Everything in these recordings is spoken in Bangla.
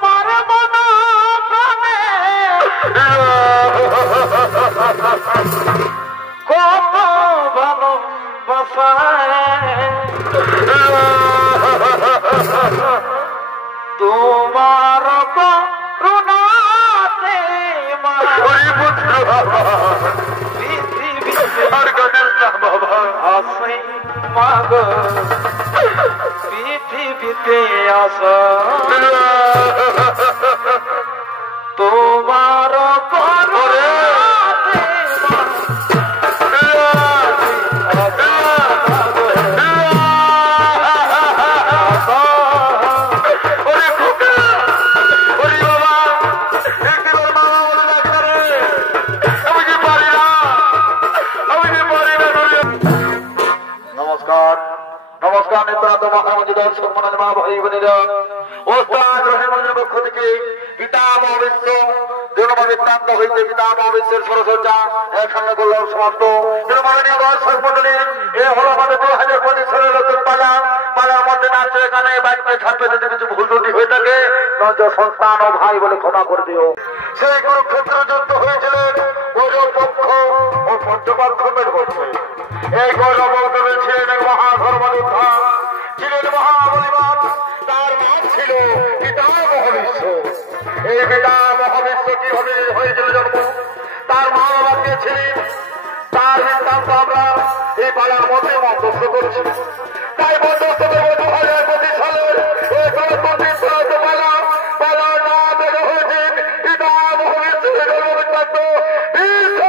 তোমার মন প্রাণে কত ভালোবাসায় তোমার করুণাতে আসে মাগ পৃথিবীতে আসা তোমার দর্শক মনে মা ভাই বোনেরা ওস্তাদ রহিমের পক্ষ থেকে পিতামহ বিশ্ব দেববিত্রান্ত হইতে পিতামহ বিশ্বের সরসজ্জা এখানে করলাম সমাপ্ত। মাননীয় দর্শক মন্ডলী এ হলো আমাদের 2025 সালের নতুন পালা। পালার মধ্যে নাচে এখানে বাইকতে ছাড়বে যদি কিছু ভুল ত্রুটি হয়ে থাকে নজ সন্তান ও ভাই বলে ক্ষমা করে দিও। সেই কুরুক্ষেত্র যুদ্ধ হয়েছিলেন গৌরব পক্ষ ও পঞ্চপক্ষের মধ্যে। এই গৌরব ছিলেন এক মহাধর্মযোদ্ধা, ছিলেন মহাবলীবান, তার নাম ছিল পিতামহ বিশ্ব। এই পিতামহ বিশ্ব কিভাবে হয়েছিল জন্ম, তার মা বাবাকে ছিলেন, তার বৃত্তান্ত আমরা এই পালার মধ্যে মন্তব্য করছি। তাই মন্তব্য করবো 2025 সালের এই গুরুত্বপূর্ণ পালা। পালার নাম বেড়ে হয়েছেন পিতামহ বিশ্বের জন্মবৃত্তান্ত বিশ্ব।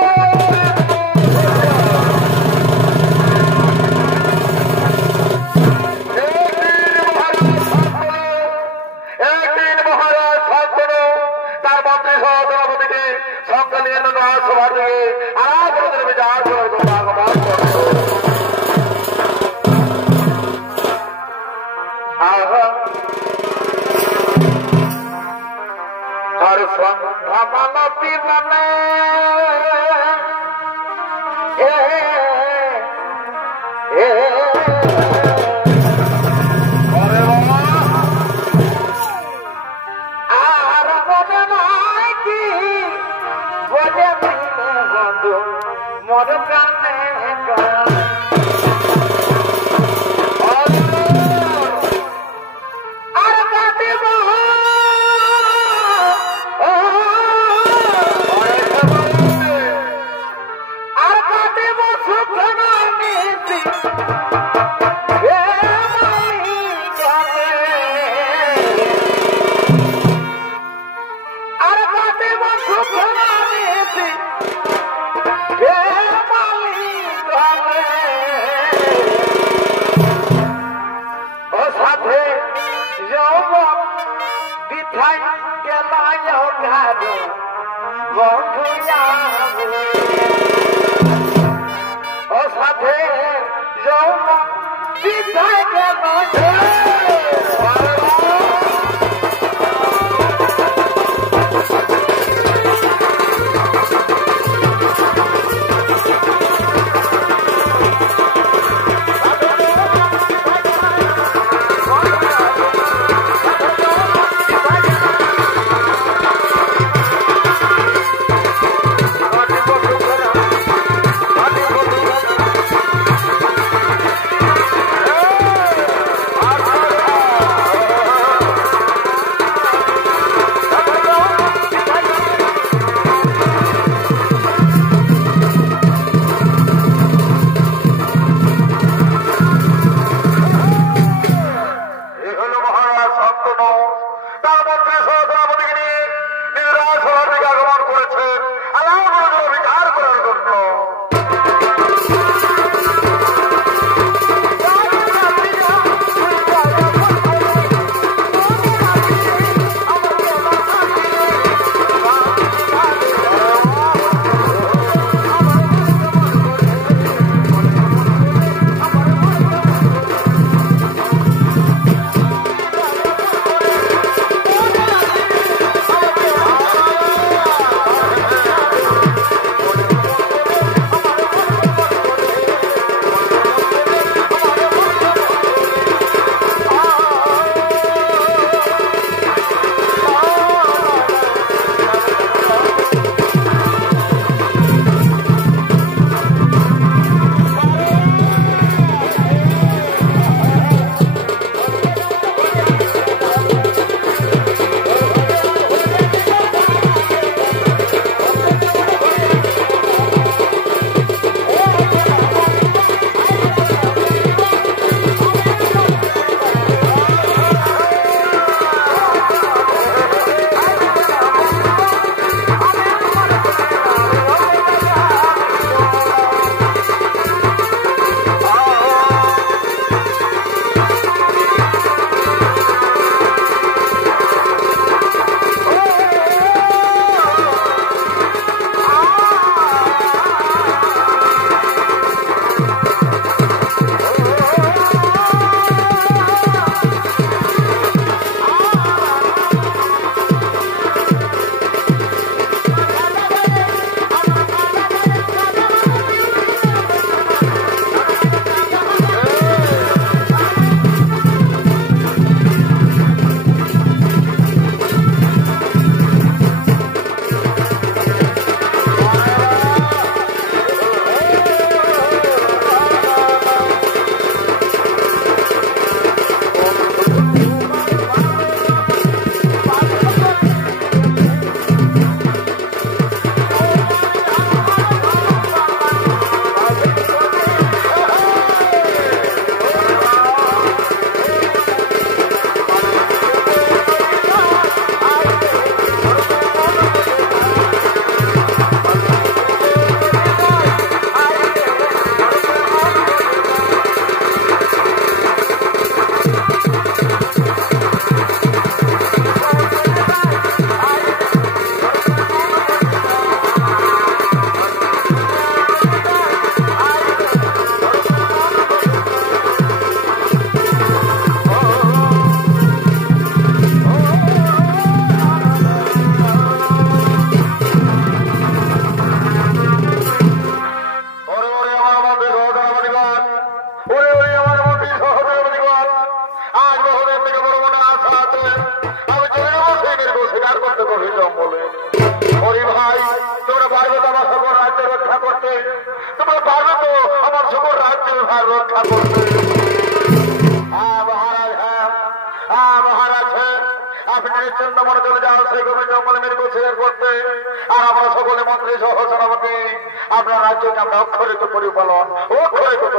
করতে গভীর জঙ্গলে। হরি ভাই, তোমরা পারবে তো আমার সকল রাজ্য রক্ষা করতে? তোমরা পারবে তো আমার সকল রাজ্যের ভার রক্ষা করতে? হ্যাঁ মহারাজ, হ্যাঁ মহারাজ, আপনি নিশ্চিন্ত মনে চলে যাও সেই গভীর জঙ্গলে মেরে গোছের করতে। আর আমরা সকলে মন্ত্রী সহ সেনাপতি আপনার রাজ্যকে আমরা অক্ষরিত পরিপালন আর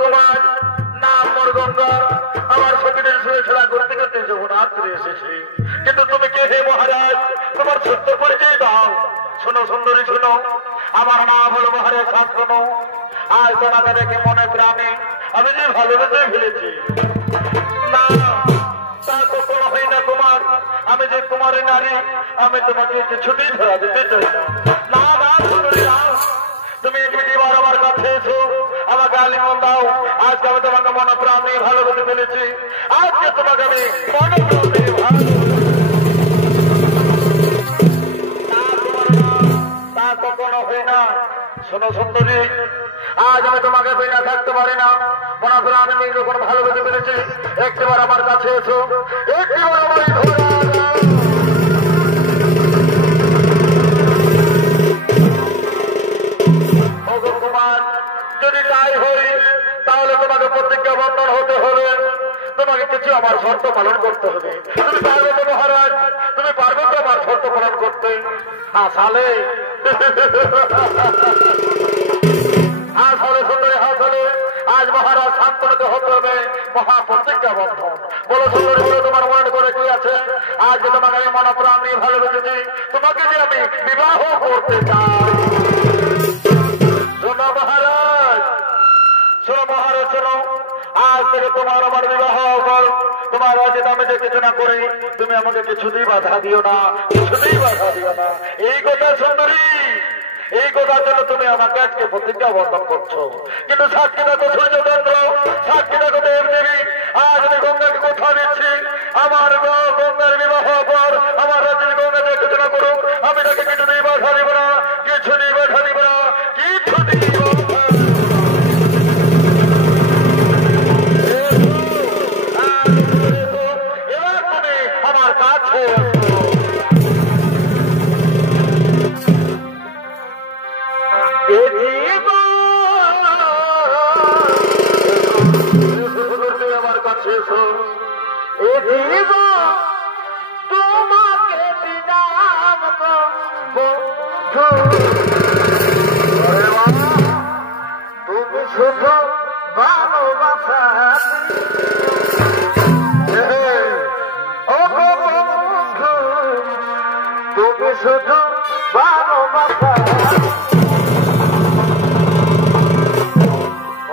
তোমার নাম মোর গঙ্গা, আমার সঙ্গীদের শুয়ে খেলা করতে করতে যখন রাত্রে এসেছে, কিন্তু তুমি কে হে মহারাজ? তোমার সত্য পরিচয় দাও। শোনো সুন্দরী শোনো, আমার নাম হলো মহারাজ শান্তনু। আজ তোমাকে দেখে মনে প্রাণে আমি যে ভালোবেসে ফেলেছি। না, তা কখনো হয় না তোমার। আমি যে তোমার নারী, আমি তোমাকে কিছুতেই ধরা দিতে চাই না। না না সুন্দরী না, তুমি একবার আমার কাছে এসো, আমাকে আলিঙ্গন দাও। আজকে আমি তোমাকে মনে প্রাণে ভালোবেসে ফেলেছি। আজকে তোমাকে আমি মনে প্রাণে তা কখনো হয় না। শোনো সুন্দরী, আজ আমি তোমাকে বিনা থাকতে পারি না। মনে করে আমি যখন ভালোবেসে ফেলেছি, একবার আমার কাছে এসো, একবার আমার কুমার। যদি তাই হই তাহলে তোমাকে প্রতিজ্ঞা বন্ধন হতে হবে, তোমাকে কিছু আমার শর্ত পালন করতে হবে। তুমি পারবে তো মহারাজ? তুমি পারবে তো আমার শর্ত পালন করতে? হাসালে হাসালে সুন্দরী হাসালে, আজ মহারাজ শান্তনুকে হতে হবে মহাপ্রতিজ্ঞা বন্ধন। বলো সুন্দরী, বলো তোমার মনে করে কি আছে? আজ তোমাকে আমি মনে প্রাণ নিয়ে ভালোবেসেছি, তোমাকে যে আমি বিবাহ করতে চাই। শোনো মহারাজ, শোনো মহারাজ, শোনো, আজ থেকে তোমার আমার বিবাহ কর। তোমার আজ আমি যে কিছু না করি, তুমি আমাকে কিছুতেই বাধা দিও না, কিছুতেই বাধা দিও না। এই কথা সুন্দরী, এই কথার জন্য তুমি আমাকে আজকে প্রতিজ্ঞা বন্ধন করছো। কিন্তু সাক্ষী দেখো সূর্যচন্দ্র, সাক্ষী দেখো দেবদেবী, আজ আমি গঙ্গাকে কথা দিচ্ছি, আমার গঙ্গার বিবাহ পর আমার রাজ্যের গঙ্গা যে কিছু না করুক, আমি তাকে কিছুতেই বাধা দিব না, কিছুতেই বাধা দিব না, কিছুতেই আমার কাছে আমার কাছে এসো। তোমাকে বিনাম তুমি শুধু ভালোবাসা, তুমি শুধু ভালোবাসা।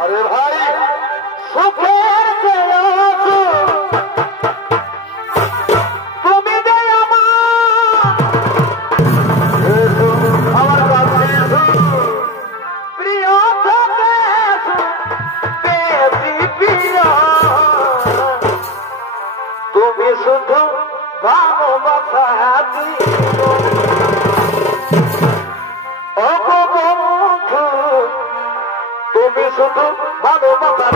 আরে ভাই, সুখের তুমি যে আমার কাছে প্রিয় তুমি শুধু ভালোবাসা তুমি শুধু ভালোবাসা।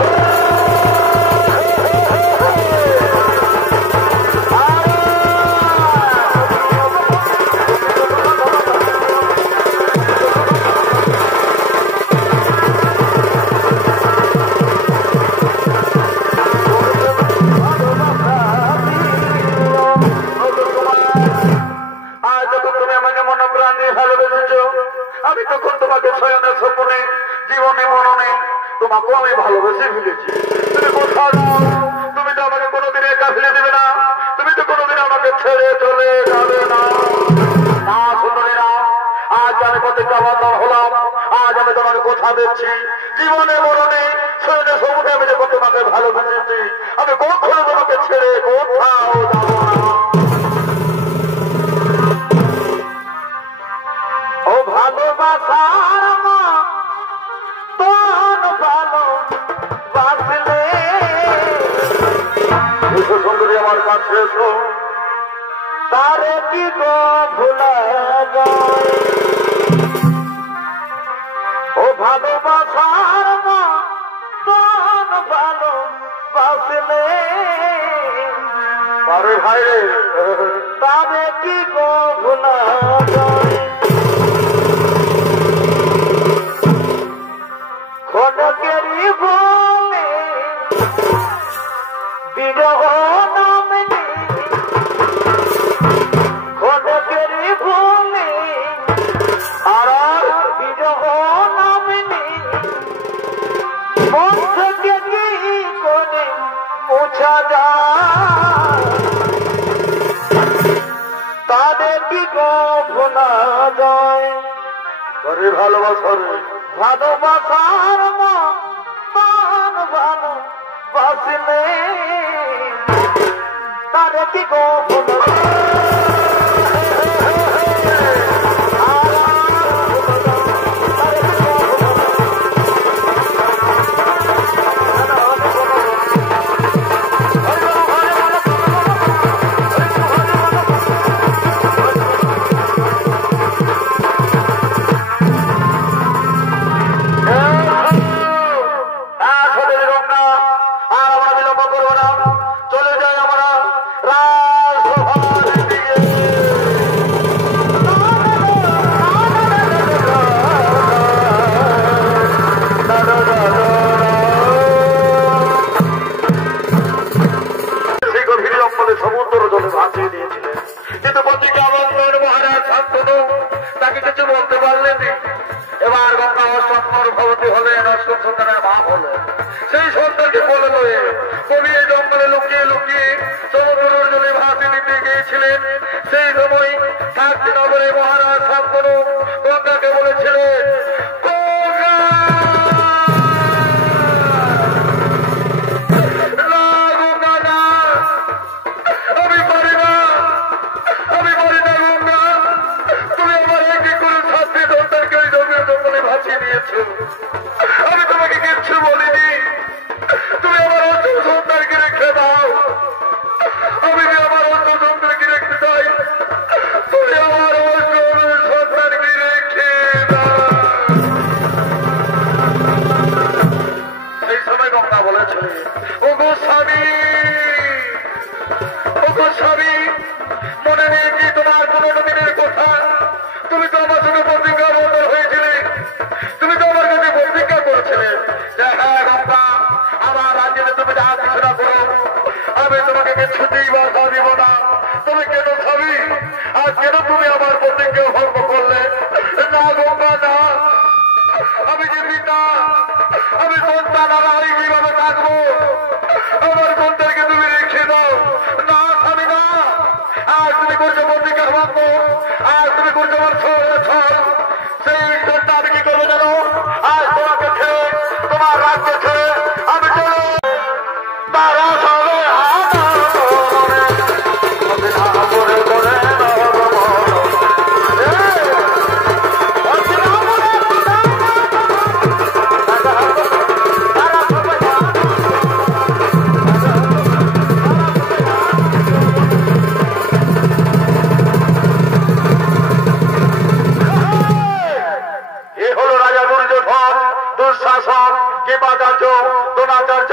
আমি তখন তোমাকে শয়নে স্বপ্নে জীবনে মরণে তোমাকে আমি ভালোবেসে ফেলেছি। তুমি কোথাও যাও, তুমি তো আমাকে কোনোদিন একা ফেলে দেবে না, তুমি তো কোনোদিন আমাকে ছেড়ে চলে যাবে না। না সুন্দরী না, আজ আমি প্রতিজ্ঞা বন্ধন হলাম, আজ আমি তোমাকে কথা দিচ্ছি, জীবনে মরণে শয়নে স্বপ্নে আমি যখন তোমাকে ভালোবেসেছি, আমি কখনো তোমাকে ছেড়ে কোথাও যাব না। ও ভালোবাসার তোর ভালোবাসলে সুন্দরী আমার কাছে এসো, তারে কি গো ভুলা যায়। ও ভালোবাসার তোর ভালোবাসলে আরে ভাই রে, তারে কি গো ভুলা যায়। খনকেরি বলে বিরহ নামনি, খনকেরি বলে আর বিরহ নামনি মন গো ভোলা যায় করে ভালোবাসার ভালোবাসার মান ভালো বাসলে তার কি গো ভোলা সেই সন্তানকে বলে লয়ে কবি এই জঙ্গলে লুকিয়ে লুকিয়ে সমুদ্রের জলে ভাসি দিতে গিয়েছিলেন। সেই সময় থাকতে নগরে মহারাজ শান্তনু গঙ্গাকে বলেছিলেন, আমি পারি না গঙ্গা, তুমি আমার একটি করে শাস্তি সন্তানকে ওই জঙ্গলে ভাসিয়ে দিয়েছো। আমি তোমাকে কিচ্ছু বলিনি, তুমি আমার অস্ত্র সন্তানকে রেখে দাও। আমি যে আমার অস্ত্র সন্তানকে রেখে চাই, তুমি আমার অস্ত্র সন্তানকে রেখে দাও। সেই সময় গঙ্গা বলেছিল, ও গোস্বামী মনে নেই কি তোমার কোন দিনের কথা? তুমি তো আমার সঙ্গে প্রতিজ্ঞাবদ্ধ হয়েছিলে, তুমি তো আমার কাছে প্রতিজ্ঞা করেছিলে যে হ্যাঁ গঙ্গা, আমার রাজ্যে তুমি যা কিছু না করো আমি তোমাকে কিছুতেই বাধা দিব না। তুমি কেন খাবি আর কেন তুমি আমার প্রতিজ্ঞা ভঙ্গ করলে? না গঙ্গা না, আমি যে পিতা, আমি সন্তান, আমি কিভাবে থাকবো? আমার সন্তানকে তুমি রেখে দাও। না স্বামী না, আর তুমি করছো প্রতিজ্ঞা ভঙ্গ, আর তুমি করছো আমার ছল। সেই জন্য আমি কি করবো জানো? আজ তোমাকে ছেড়ে, তোমার রাজ্য ছেড়ে আমি চলো। তারা সবে দুঃশাসন, কৃপাচার্য, দ্রোণাচার্য,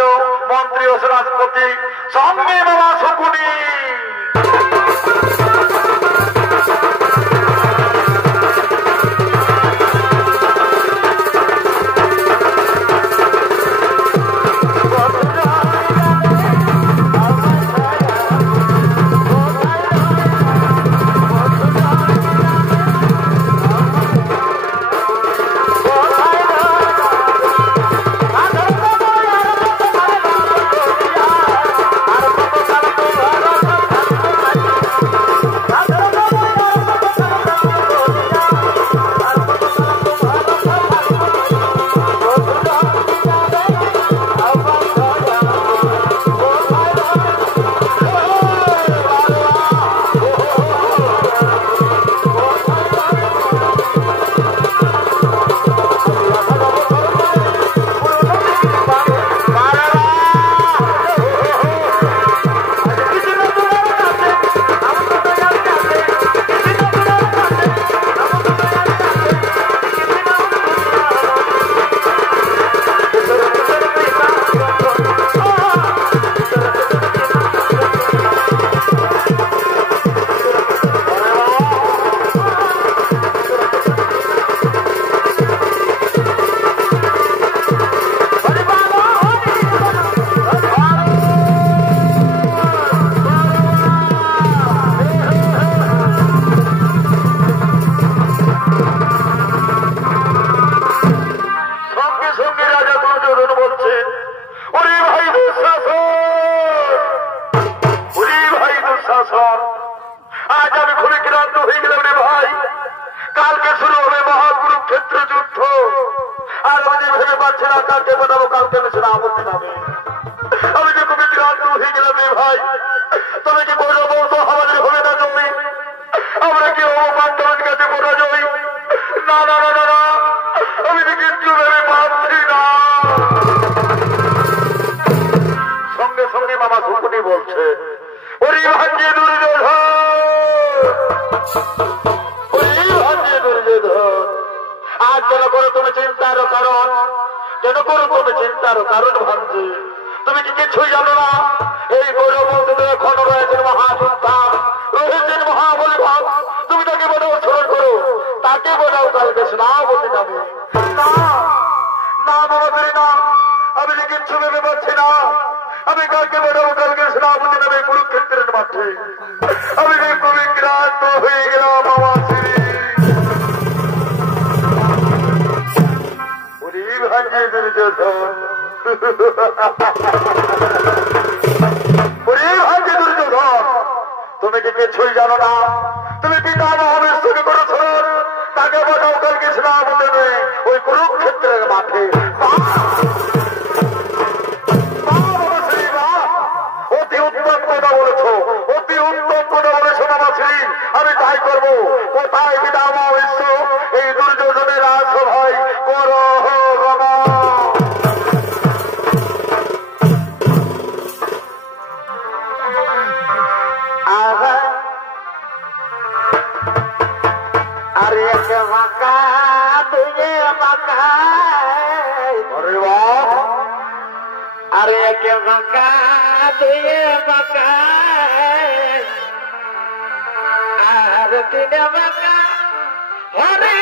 মন্ত্রী ও সেনাপতি সঙ্গে বাবা শকুনি। আজ আমি খুবই ক্লান্ত হয়ে গেলাম রে বলছো, আর আমি ভেবে পাচ্ছি না কালকে বানাবো, কালকে মেশে না বলতে যাবে। আমি যে খুবই ক্লান্ত হয়ে গেলাম রে ভাই। তুমি কি বলো বলতো আমাদের হবে না জমি? আমরা কি পাঁচটার কাছে পড়া যাই? না না না না না, আমি তো কিচ্ছু ভেবে পাচ্ছি না। সঙ্গে সঙ্গে মামা সুকুনি বলছে, ওরে ভাগ্যে দুর্যোধন, ওরে ভাগ্যে দুর্যোধন, আজ যেন করো তুমি চিন্তার কারণ, যেন করো তুমি চিন্তার কারণ ভাঙছে। তুমি কি কিছুই জানো না? এই গৌরব বন্ধুদের এখন রয়েছেন মহাযোদ্ধা, রয়েছেন মহাবলীভাব। তুমি তাকে বোঝাও, স্মরণ করো, তাকে বোঝাও, কালকে না বলতে যাবে না। না বাবা করি না, আমি যে কিচ্ছু ভেবে পাচ্ছি না। আমি কালকে বোঝাবো, কালকে না বলতে যাবে কুরুক্ষেত্রের মাঠে। আমি যে খুবই ক্লান্ত হয়ে গেলাম বাবা শ্রী। ওরে ভাগ্যে দুর্যোধন, ওরে ভাগ্যে দুর্যোধন, তুমি কি কিছুই জানো না? তুমি পিতা মহাবিষ্ণুকে করে শোন, তাকে বোঝাও কালকে না বলবে ওই কুরুক্ষেত্রের মাঠে। অতি উত্তম কথা বলেছ, অতি উত্তম কথা বলেছো বাবা শ্রী। আমি তাই করবো। কোথায় পিতা মহাবিষ্ণু? এই দুর্যোধনের রাজসভায় করো বাবা। अरे मका तुझे मका, अरे वाह, अरे मका तुझे मका, अरे तुझे मका, अरे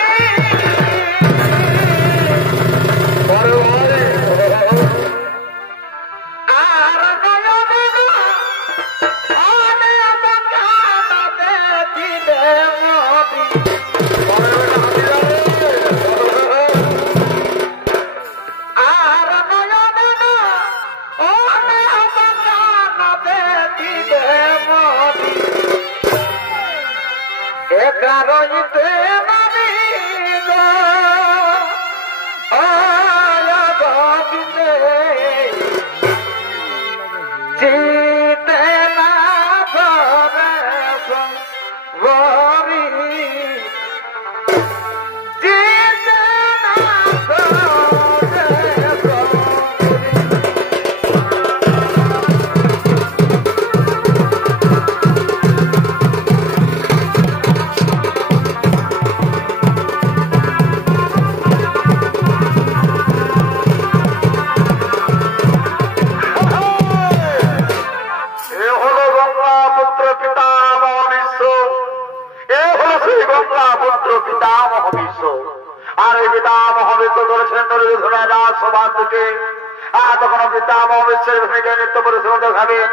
তখন পিতা মহাবিশ্বের ভূমিকায় নৃত্য পরিশ্রম দেখাবেন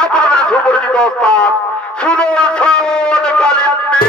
আপনাদের সুপরিচিত স্থান সুদর্শন কালিন্দী।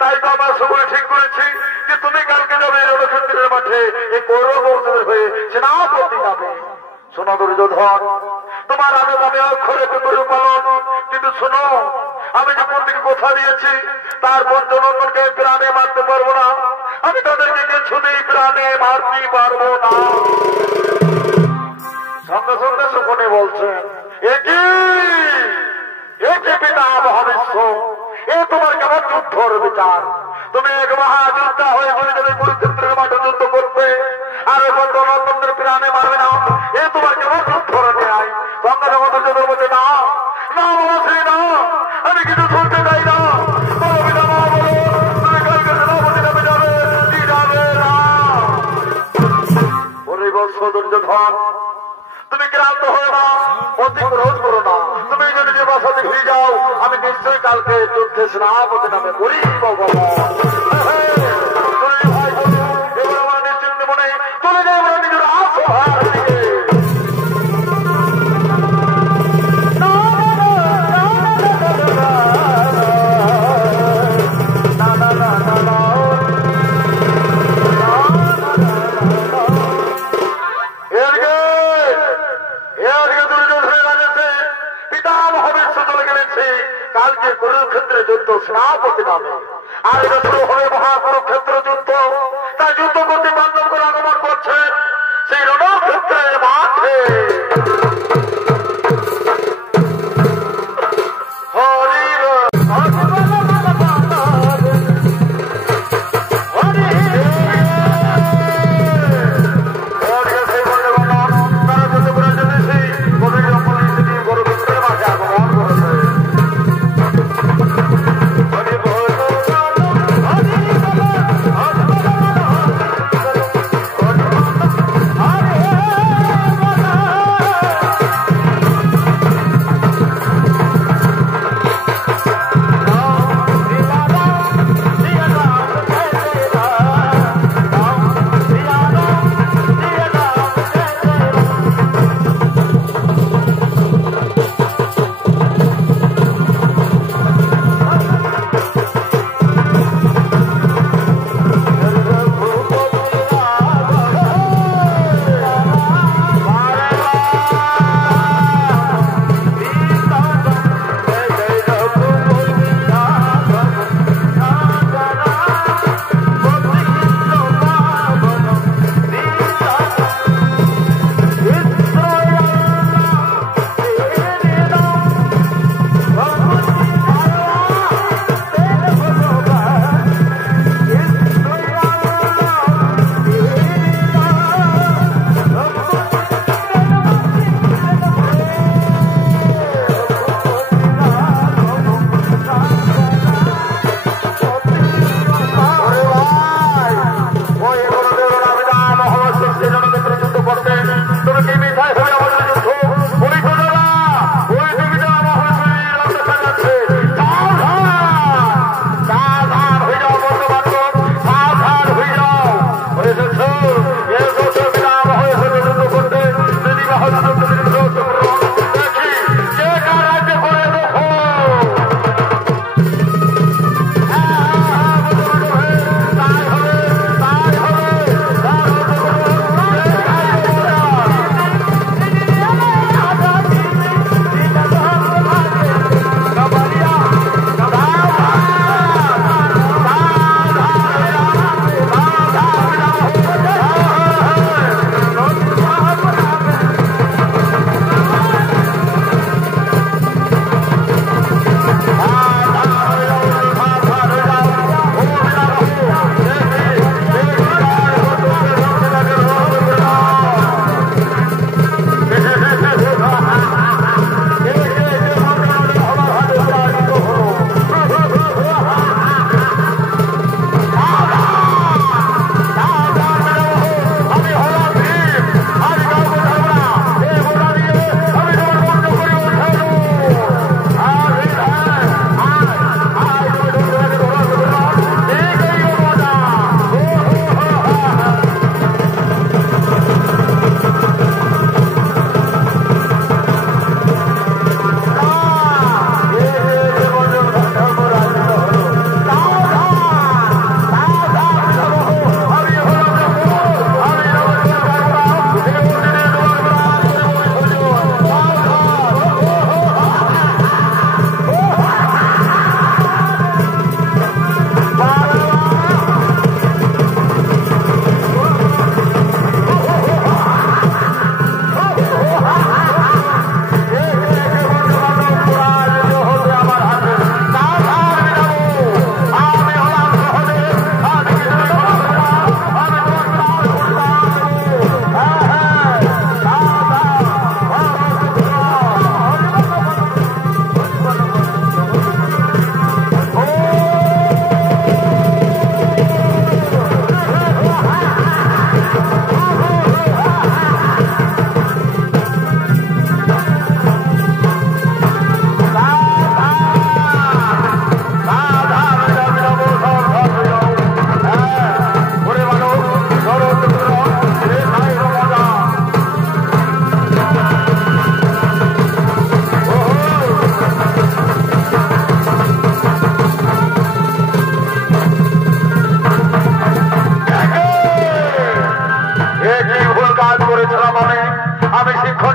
তাই তো আমরা সকলে ঠিক করেছি যে তুমি কালকে যাবে রণক্ষেত্রের মাঠে এই কৌরব করবে সেনাপতি নামে। শোনো দুর্যোধন, তোমার আগে আমি অক্ষরে গরু পালন, কিন্তু শোনো আমি যে থেকে কথা দিয়েছি তার পঞ্চনন্দনকে প্রাণে মারতে পারবো না, আমি তাদেরকে কিছুতেই প্রাণে মারতে পারবো না। সঙ্গে সঙ্গে সুখনে বলছেন, একই পিতা মহাবিশ্ব, এ তোমার কেমন যুদ্ধর বিচার? তুমি এক মহাযোদ্ধা হয়ে বলে যাবে কুরুক্ষেত্রের মাঠে যুদ্ধ করতে, আর ওই পঞ্চনন্দনদের প্রাণে মারবে না, এ তোমার কেমন যুদ্ধর ন্যায়? গঙ্গা জগতের যুদ্ধের মধ্যে না না বাবা, শ্রী না, আমি কিছু শুনতে চাই না। বলো পিতা মা, বলো তুমি কালকে সেনাপতি নামে যাবে কি যাবে না? বলে বৎস দুর্যোধন, তুমি ক্লান্ত হয়ে না, অতি ক্রোধ করো না, তুমি যদি যে বাসা দেখে যাও আমি নিশ্চয়ই কালকে যুদ্ধে সেনাপতি নামে করি। এবার আমার নিশ্চিন্ত মনে চলে যাই আমরা নিজের আসহার দিকে। কালকে কুরুক্ষেত্রে যুদ্ধ সেনাপতি নামে, আর এটা শুরু হবে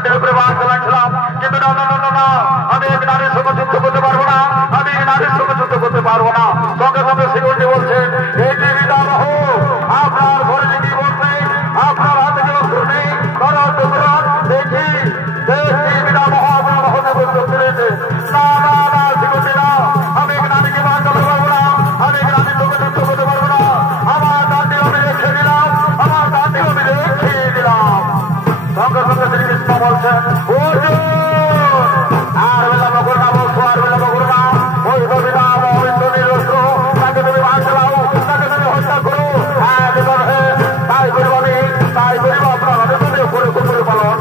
ঘন্টির উপরে বাস চালাচ্ছিলাম, কিন্তু না না না না না, আমি এক নারীর সঙ্গে যুদ্ধ করতে পারবো না, আমি এই নারীর সঙ্গে যুদ্ধ করতে পারবো না। সঙ্গে সঙ্গে শিখণ্ডী বলছেন, এই যে বিদাহ আপনার ঘরে কি বলছে, আপনার হাতে যে অস্ত্র নেই, দেখি দেখি বিদাহ আপনার হতে বলতে পেরেছে। না না না শিখণ্ডী না, আমি এক নারীকে বাস চালাতে পারবো না, আমি এক নারীর সঙ্গে যুদ্ধ করতে পারবো না। আমার দাঁড়ি আমি রেখে দিলাম, আমার দাঁড়ি আমি রেখে দিলাম। সঙ্গে সঙ্গে শ্রীকৃষ্ণ বলছেন, অর্জুন আর বিলম্ব করো না বলছো, আর বিলম্ব করো না। ওই বিরাম নিরস্ত্র তাকে তুমি বাদ চালাও, তাকে তুমি হত্যা করো। হ্যাঁ তাই করিব আমি, তাই করিব আপনার হাতে তুমি করে কুকুরে পালন।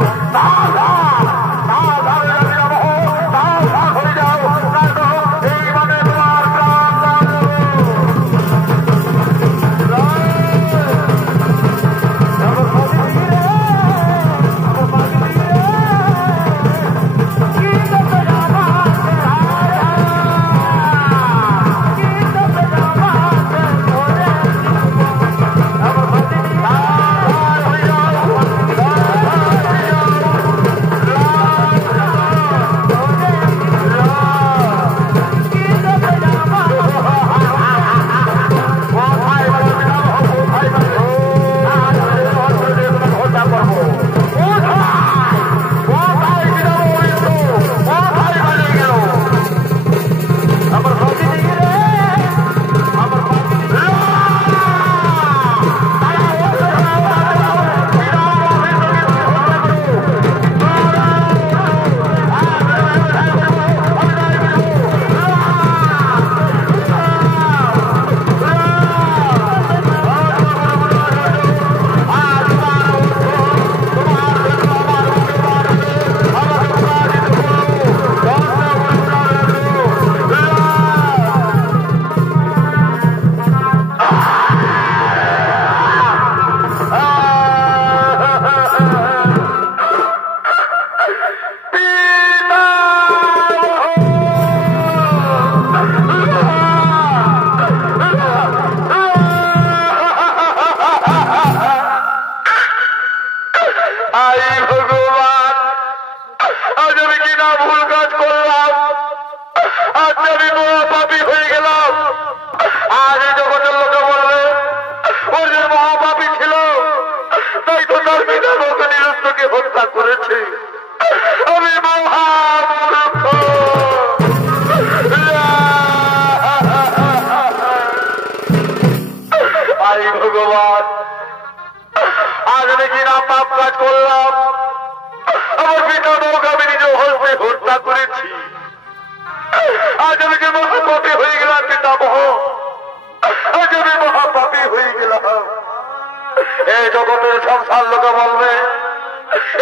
এই জগতের সংসার লোকে বলবে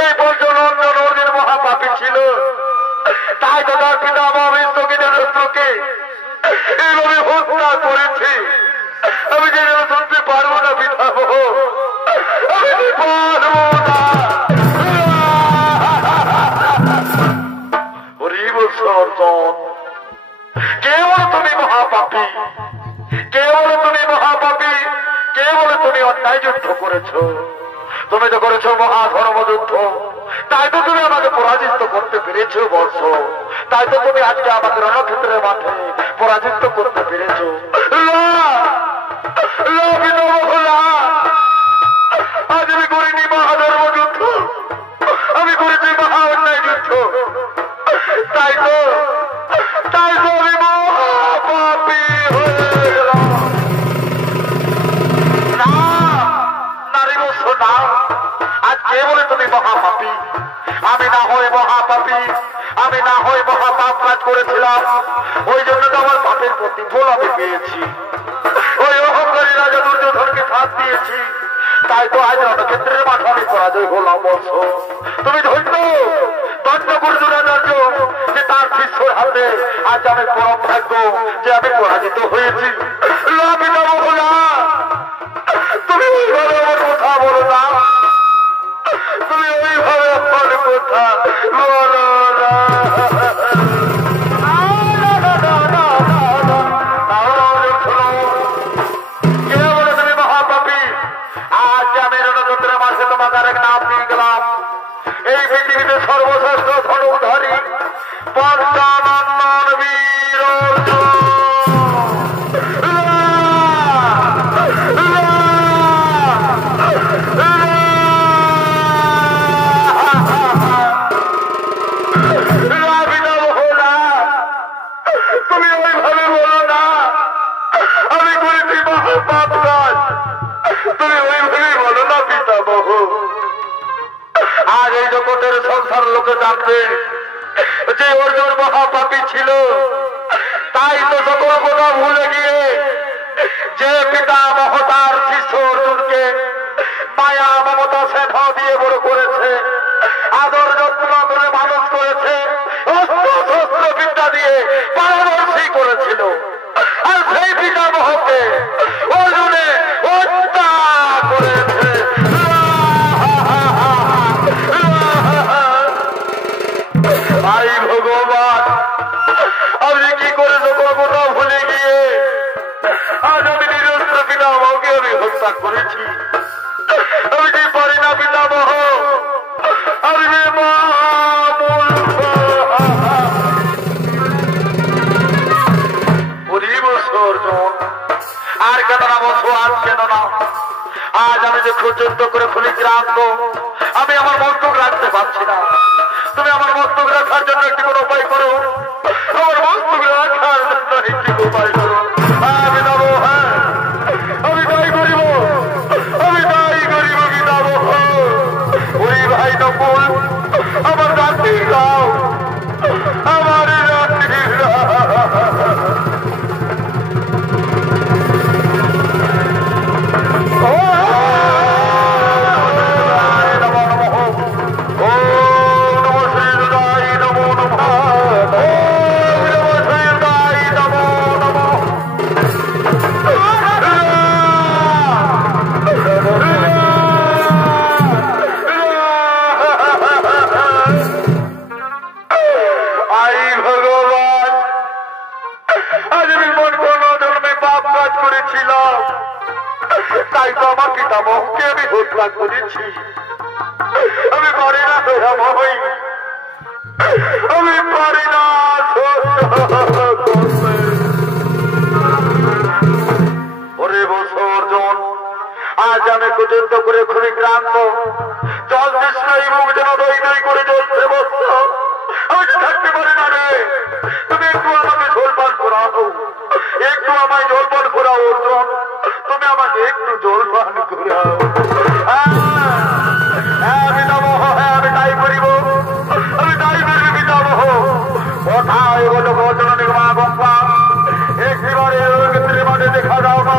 এই পর্যন্ত অর্জুন মহাপাপী ছিল, তাই তো তার পিতা মহাবিশ্বকে এইভাবে হত্যা করেছি। আমি যে শুনতে পারবো না পিতা, আমি পারবো না। হরি বলছো অর্জুন, কে বলো তুমি মহাপাপী, কে বলো তুমি মহাপাপী, কে বলে তুমি অন্যায় যুদ্ধ করেছো? তুমি তো করেছো মহাধর্ম যুদ্ধ, তাই তো তুমি আমাকে পরাজিত করতে পেরেছো বর্ষ, তাই তো তুমি আজকে আমাকে রণক্ষেত্রের মাঠে পরাজিত করতে পেরেছো। আজ আমি করিনি মহাধর্ম যুদ্ধ, আমি করেছি মহা অন্যায় যুদ্ধ, তাই তো আমি মহাপাপী হয়ে গেলাম। আজ কে বলে তুমি মহাপাপী? আমি না হয়ে মহাপাপী, আমি না হয়ে মহাপাপ কাজ করেছিলাম, ওই জন্য তো আমার পাপের প্রতিফল আমি পেয়েছি। ওই অহংকারী রাজা দুর্যোধনকে সাথ দিয়েছি, তাই তো আজ রণক্ষেত্রের মাঠে আমি পরাজয় হলাম বর্ষ। তুমি ধন্য দণ্ড গুরুজনাচার্য যে তার শিষ্যর হাতে আজ আমি পরম ভাগ্য যে আমি পরাজিত হয়েছি। তুমি ওইভাবে আমার কথা বলো না, তুমি ওইভাবে আমার কথা বলো না। কে বলে তুমি মহাপাপী? আজ আমি রণক্ষেত্রের মাঝে তোমাকে আরেক নাম দিয়ে গেলাম। এই পৃথিবীতে পঞ্চানন্দন বীর তুমি ওইভাবে বলো না, আমি করেছি মহাপাপ কাজ, তুমি ওইভাবে বলো না পিতামহ। আর এই জগতের সংসার লোকে জানবে যে অর্জুন মহাপাপী ছিল, তাই তো সকল কথা ভুলে গিয়ে যে পিতামহ তার শিষ্য অর্জুনকে মায়া মমতা স্নেহ দিয়ে বড় করেছে, আদর যত্ন করে মানুষ করেছে, অস্ত্র শস্ত্র বিদ্যা দিয়ে পারদর্শী করেছিল, আর সেই পিতামহকে অর্জুনে হত্যা করেছে। ভাই ভগবান, আমি কি করে সকল কথা ভুলে গিয়ে আজ আমি নিরস্ত্র পিতামহকে আমি হত্যা করেছি। আমি যে পারি না পিতামহ, আমি যে অর্জুন আর কেন না বসো, আর কেন না, আজ আমি যে পর্যন্ত করে খুলি ক্রান্ত, আমি আমার মস্তক রাখতে পারছি না। তুমি আমার মস্তক রাখার জন্য একটি কোনো উপায় করো, আমার মস্তক রাখার জন্য একটি উপায় করো। আমি যাবো, হ্যাঁ আমি তাই করিব, আমি তাই করিব পিতামহ। ওই ভাই নকুল, আমার রাত্রি দাও, আমার রাত্রি তাই তো আমার পিতামহকে আমি হত্যা করেছি। আমি পারি না দয়াময়, আমি পারি না। ওরে বসো অর্জুন, আজ আমি কুযুদ্ধ করে খুবই ক্লান্ত, জল তৃষ্ণায় মুখ যেন দই দই করে জ্বলছে। বসো, আমি থাকতে পারি না রে, তুমি একটু আমাকে জলপান করাও, একটু আমায় জলপান করাও অর্জুন, তুমি আমাকে একটু জলপান করাও। হ্যাঁ পিতামহ, হ্যাঁ আমি তাই করিব, আমি তাই করিব পিতামহ। কোথায় বলো ভোজন নির্মা গম্পা, একটিবারে ক্ষেত্রে মাঠে দেখা যাও না,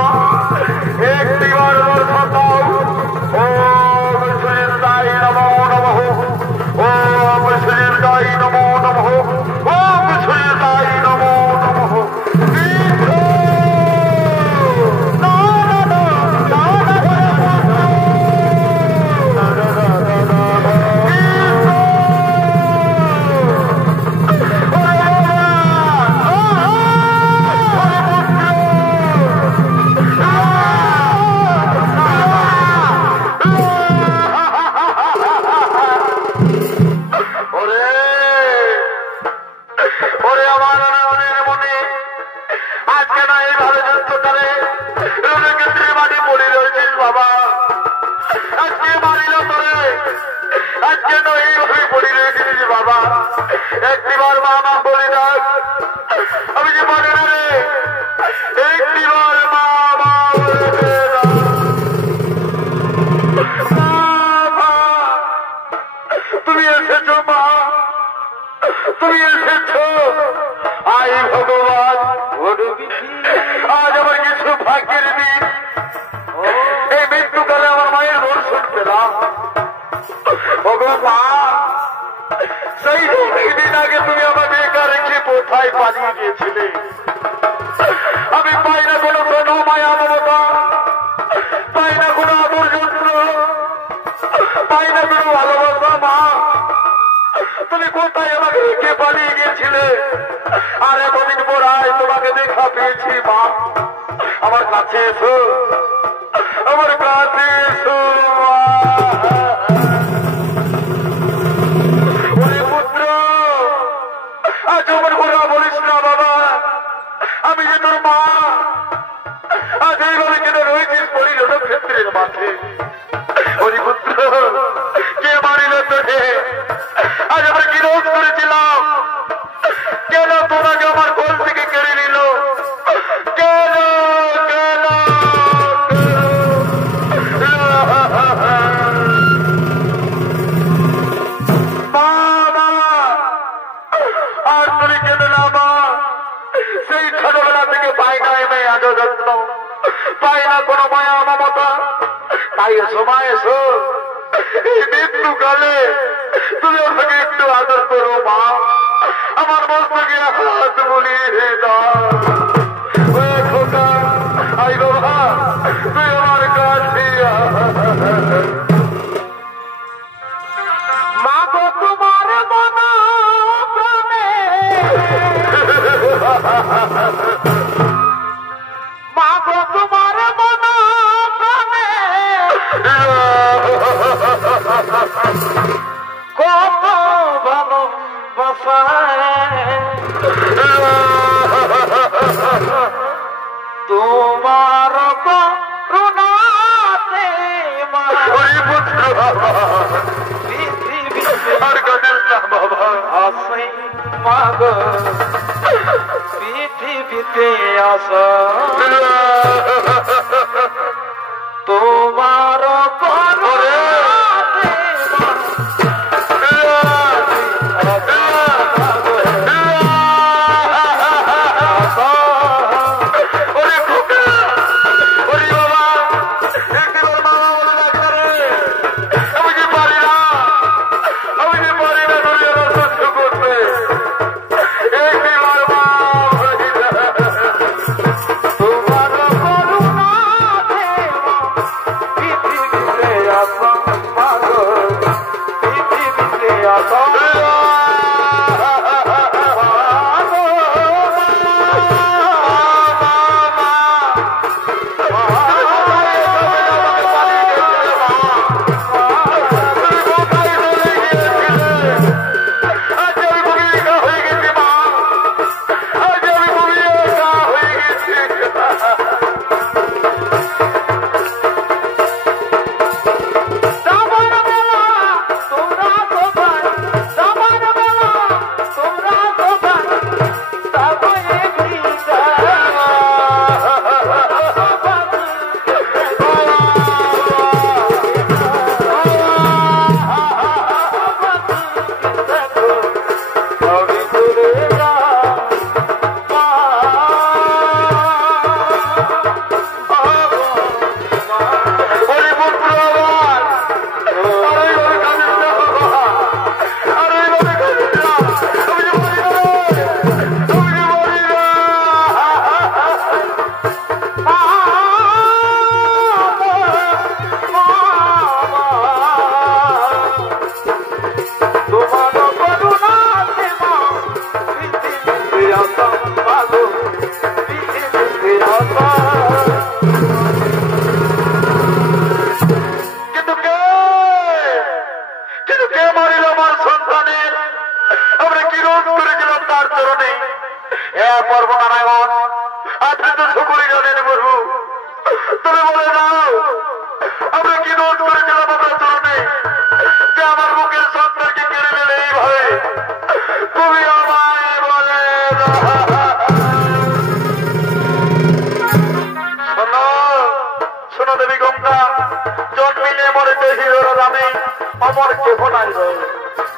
একটিবার দর্শন দাও। ওম সূর্যায় নমো নমঃ, ওম সূর্যায় নমো নমঃ, ওম সূর্যায় নমো নমঃ। একটিবার মা বলি না, আমি যে বলি না রে, একটিবার মা তুমি এসেছ, মা তুমি এসেছ। আই ভগবান, আজ আমার কিছু ভাগ্যের দিন, এই মৃত্যুকালে আমার মায়ের দর্শন পেলাম। ভগবান, সেই দিন আগে তুমি আমাকে একা রেখে কোথায় পালিয়ে গিয়েছিলে। আমি পাই না কোনো কোনো মায়া মমতা, পাই না কোনো আদর যন্ত্র, পাই না কোনো ভালোবাসা। মা, তুমি কোথায় আমাকে রেখে পালিয়ে গিয়েছিলে, আর এতদিন পর আয় তোমাকে দেখা পেয়েছি। মা, আমার কাছে এসো, আমার কাছে এসো। পাইছো এই মৃত্যুকালে তুমি আমাকে একটু আদর করো মা আমার মস্তকে হাত বুলিয়ে দাও খোকা আই বাবা তুই আমার কাছে মা গো তোমার মনা প্রাণে মা গো তোমার মনা প্রাণে কত ভালোবাসায় তোমার করুণাতে মা আর কাদের না বাবা আসি মা গো পৃথিবীতে আসা তোমার করুণাতে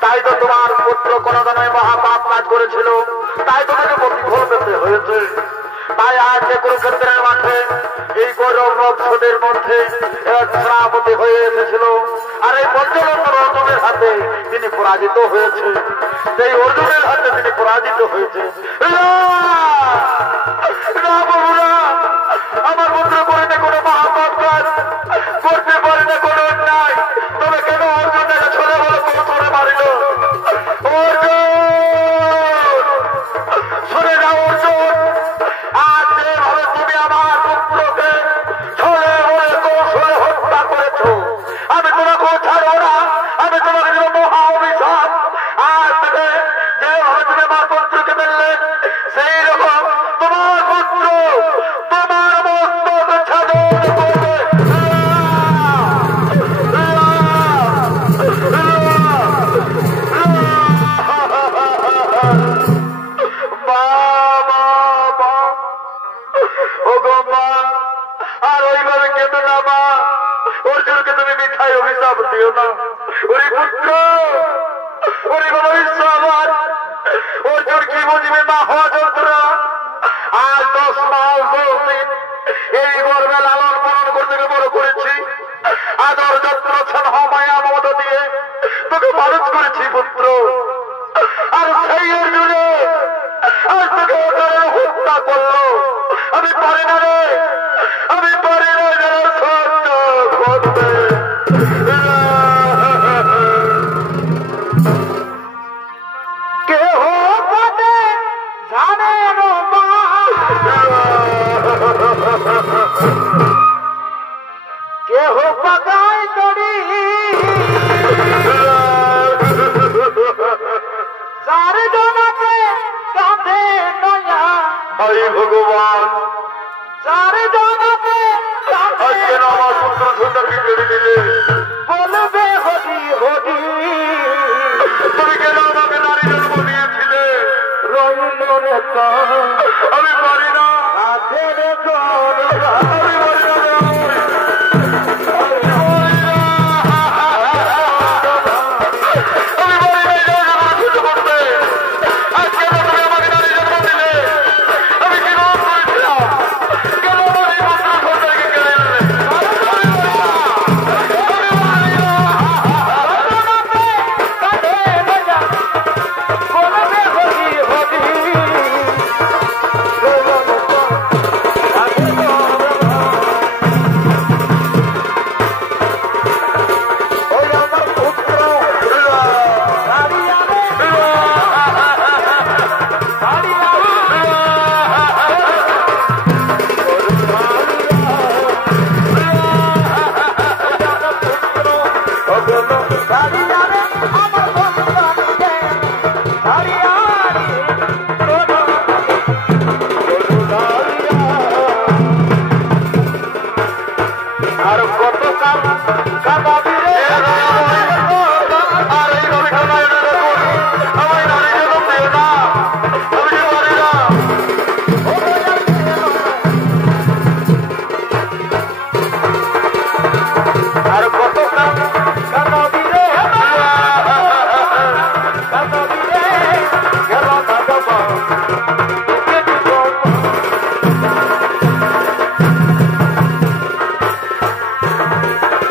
তাই তো তোমার পুত্র কোনদিন মহাপাপ কাজ করেছিল তাই তোমাকে প্রতিফল পেতে হয়েছে তাই আজ কুরুক্ষেত্রের মাঠে এই গৌরব রক্ষদের মধ্যে সেনাপতি হয়ে এসেছিল আর এই পঞ্চরত্ন অর্জুনের হাতে তিনি পরাজিত হয়েছে সেই অর্জুনের হাতে তিনি পরাজিত হয়েছে আমার পুত্র করিতে কোনো মহাপাপ কাজ করতে পারে না কোনো অন্যায় তবে কেন অর্জুনকে ছোড়ে বলে কোনো করে মারিল শুনে যাও অর্জুন আজ যেভাবে তুমি আমার পুত্রকে ছোড়ে বলে কৌশলে হত্যা করেছ আমি তোমাকে ছাড়ো না আমি তোমাকে দেব মহা অভিশাপ আজ থেকে যেভাবে তুমি আমার পুত্রকে মেললে সেই রকম তোমার পুত্র তোমার মস্তক ছাদন করবে আর ওইভাবে কেঁদো না মা অর্জুনকে তুমি মিঠাই অভিশাপ দিও না ওরে পুত্র ওরে বাবা ঈশ্বর অর্জুন কি বুঝবে মা হওয়া যন্ত্রণা আর 10 মাস 10 দিন এই গর্বে লালন পালন করতে বড় করেছি আদর যত্ন স্নেহ মায়া মমতা দিয়ে তোকে মানুষ করেছি পুত্র। আর সেই জুড়ে আজ তোকে হত্যা করলো। আমি পারি না রে, আমি পারি না যারা সত্য করতে। কেহ পদে জানে কেহ পাগাই করি চারজনকে কাঁধে নয়া। হরি ভগবান, চারজনকে আজকে আমার পুত্র সুন্দরকে কেড়ে নিলে। বলবে হরি হরি। তুমি কেন আমাকে নারী জন্ম দিয়েছিলে? রইল রে আমি পারি না, হাতের গড় আমি পারি না রে।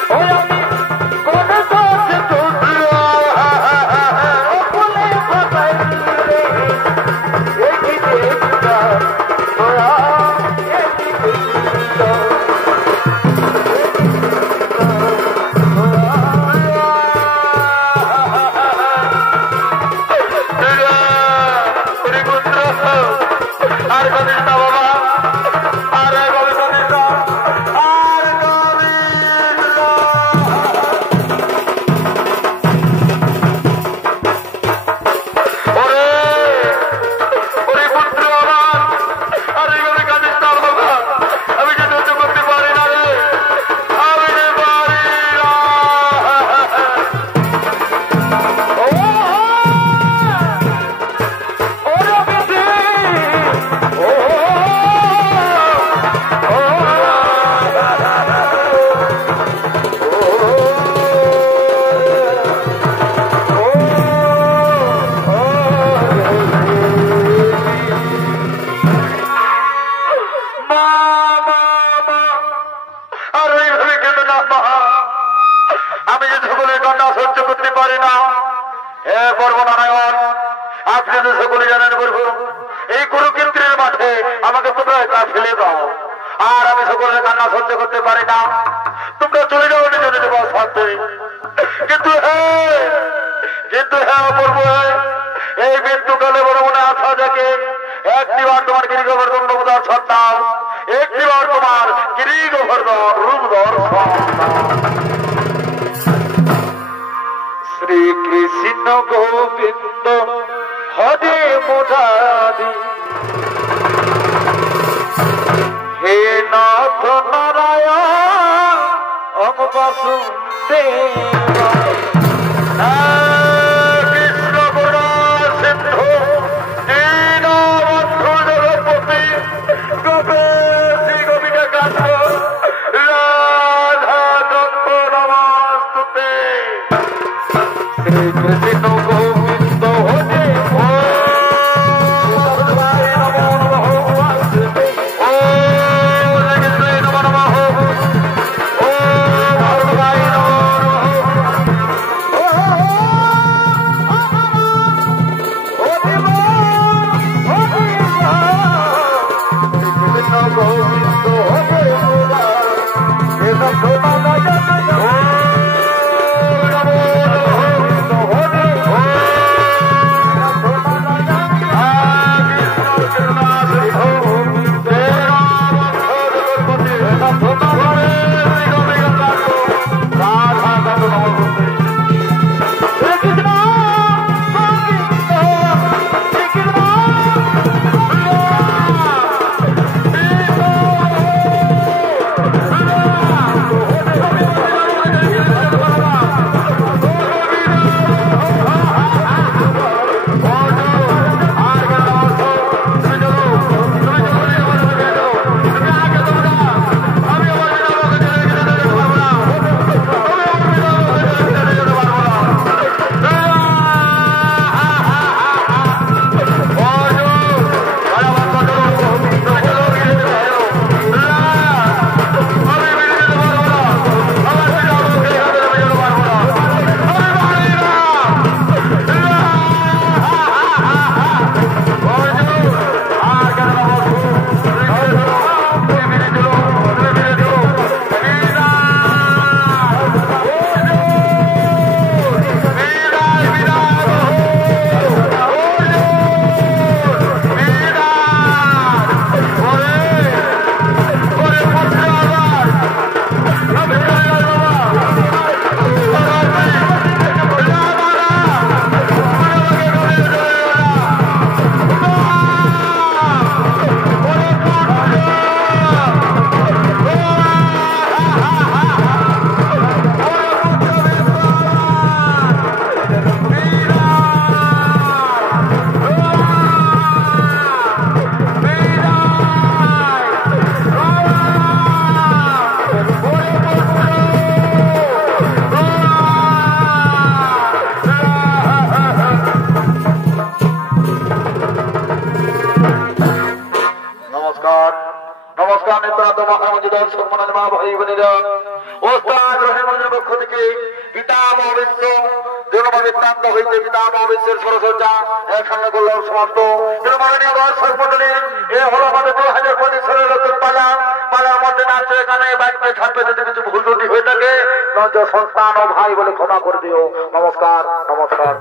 Oh দর্শক মনে মা ভাই বোনেরা, ওস্তাদ রহিমুল্লাহর পক্ষ থেকে পিতামহ বিশ্ব দৃঢ়ভাবিত্রান্ত হইতে পিতামহ বিশ্বের সরসজ্জা এখানে করলাম সমাপ্ত। মাননীয় দর্শক মন্ডলী, এ হলো আমাদের 2025 সালের নতুন পালা। পালার মধ্যে নাচে এখানে বাইরে থাকবে, যদি কিছু ভুল ত্রুটি হয়ে থাকে নয়তো সন্তান ও ভাই বলে ক্ষমা করে দিও। নমস্কার, নমস্কার।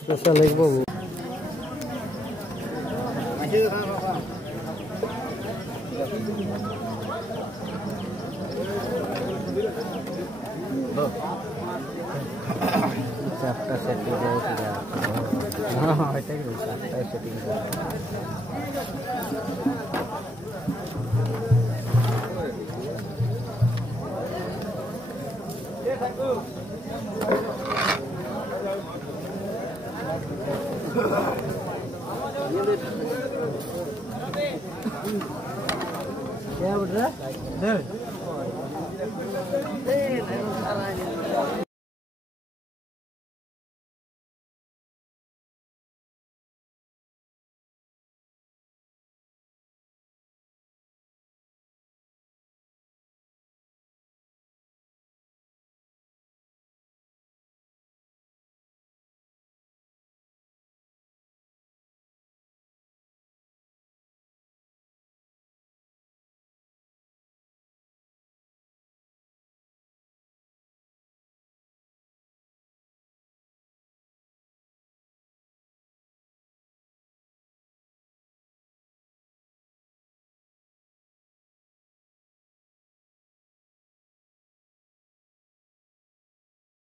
স্পেশাল লিখব চারটা সেটিং চারটা সেটিং क्या बोल रहा है?